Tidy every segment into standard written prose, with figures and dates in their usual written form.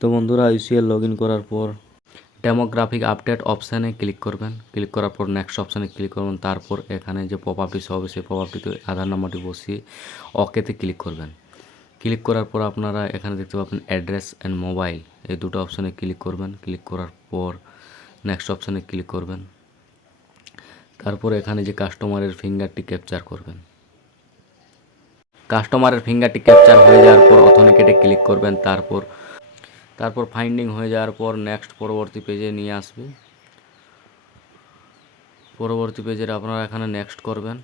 তো বন্ধুরা UCL log in করার পর ডেমোগ্রাফিক আপডেট অপশানে ক্লিক করবেন। ক্লিক করার পর নেক্সট অপশানে ক্লিক করবেন। তারপর এখানে যে পপ আপটি হবে সেই পপ আপটিতে আধার নাম্বারটি বসিয়ে ওকেতে ক্লিক করবেন। ক্লিক করার পর আপনারা এখানে দেখতে পাবেন অ্যাড্রেস অ্যান্ড মোবাইল, এই দুটো অপশানে ক্লিক করবেন। ক্লিক করার পর নেক্সট অপশানে ক্লিক করবেন। তারপর এখানে যে কাস্টমারের ফিঙ্গারটি ক্যাপচার করবেন। কাস্টমারের ফিঙ্গারটি ক্যাপচার হয়ে যাওয়ার পর অথেন্টিকেটে ক্লিক করবেন। তারপর ফাইন্ডিং হয়ে যাওয়ার পর নেক্সট পরবর্তী পেজে নিয়ে আসবে। পরবর্তী পেজের আপনারা এখানে নেক্সট করবেন।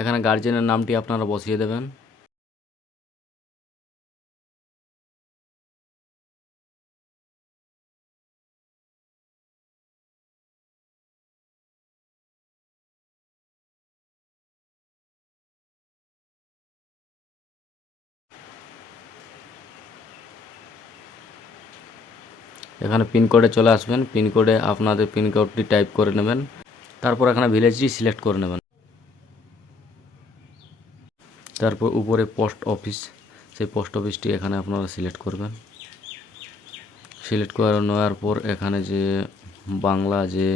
এখানে গার্জেনের নামটি আপনারা বসিয়ে দেবেন। এখানে পিনকোডে চলে আসবেন। পিনকোডে আপনাদের পিনকোডটি টাইপ করে নেবেন। তারপর এখানে ভিলেজটি সিলেক্ট করে নেবেন। তারপর উপরে পোস্ট অফিস, সেই পোস্ট অফিসটি এখানে আপনারা সিলেক্ট করবেন। সিলেক্ট করে নেওয়ার পর এখানে যে বাংলা যে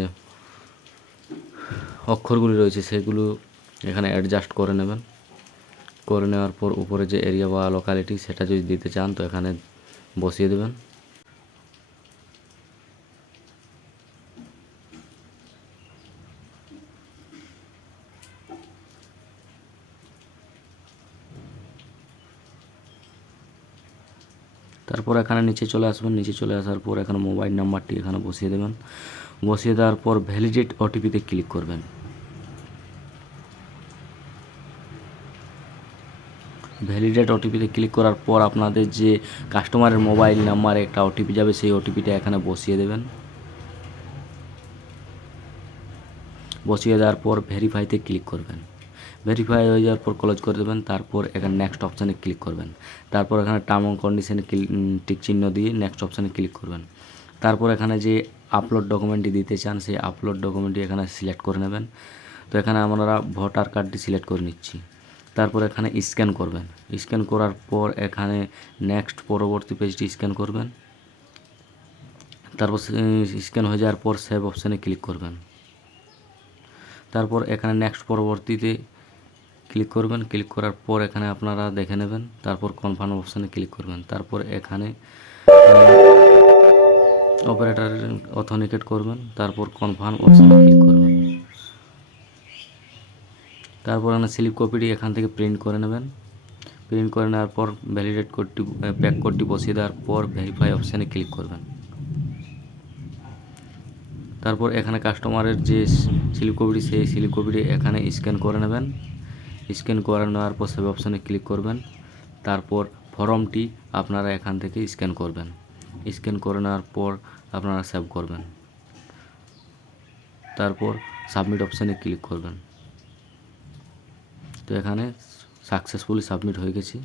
অক্ষরগুলি রয়েছে সেগুলো এখানে অ্যাডজাস্ট করে নেবেন। করে নেওয়ার পর উপরে যে এরিয়া বা লোকালিটি সেটা যদি দিতে চান তো এখানে বসিয়ে দেবেন। তারপর এখানে নিচে চলে আসবেন। নিচে চলে আসার পর এখানে মোবাইল নাম্বারটি এখানে বসিয়ে দেবেন। বসিয়ে দেওয়ার পর ভ্যালিডেট ওটিপিতে ক্লিক করবেন। ভ্যালিডেট ওটিপিতে ক্লিক করার পর আপনাদের যে কাস্টমারের মোবাইল নাম্বারে একটা ওটিপি যাবে সেই ওটিপিটা এখানে বসিয়ে দেবেন। বসিয়ে দেওয়ার পর ভেরিফাইতে ক্লিক করবেন। ভেরিফাই হয়ে যাওয়ার পর ক্লোজ করে দেবেন। তারপর এখানে নেক্সট অপশানে ক্লিক করবেন। তারপর এখানে টার্ম অ্যান্ড কন্ডিশনে টিক চিহ্ন দিয়ে নেক্সট অপশানে ক্লিক করবেন। তারপর এখানে যে আপলোড ডকুমেন্টটি দিতে চান সেই আপলোড ডকুমেন্টটি এখানে সিলেক্ট করে নেবেন। তো এখানে আমরা ভোটার কার্ডটি সিলেক্ট করে নিচ্ছি। তারপর এখানে স্ক্যান করবেন। স্ক্যান করার পর এখানে নেক্সট পরবর্তী পেজটি স্ক্যান করবেন। তারপর স্ক্যান হয়ে যাওয়ার পর সেভ অপশানে ক্লিক করবেন। তারপর এখানে নেক্সট পরবর্তীতে ক্লিক করবেন। ক্লিক করার পর এখানে আপনারা দেখে নেবেন। তারপর কনফার্ম অপশানে ক্লিক করবেন। তারপর এখানে অপারেটর অথেন্টিকেট করবেন। তারপর কনফার্ম অপশানে ক্লিক করবেন। তারপর এখানে স্লিপ কপিটি এখান থেকে প্রিন্ট করে নেবেন। প্রিন্ট করে নেওয়ার পর ভ্যালিডেট কোডটি প্যাক কোডটি বসিয়ে দেওয়ার পর ভেরিফাই অপশানে ক্লিক করবেন। তারপর এখানে কাস্টমারের যে স্লিপ কপিটি সেই স্লিপ কপিটি এখানে স্ক্যান করে নেবেন। স্ক্যান করে নেওয়ার পর সেভ অপশানে ক্লিক করবেন। তারপর ফর্মটি আপনারা এখান থেকে স্ক্যান করবেন। স্ক্যান করে নেওয়ার পর আপনারা সেভ করবেন। তারপর সাবমিট অপশানে ক্লিক করবেন। তো এখানে সাকসেসফুলি সাবমিট হয়ে গেছে।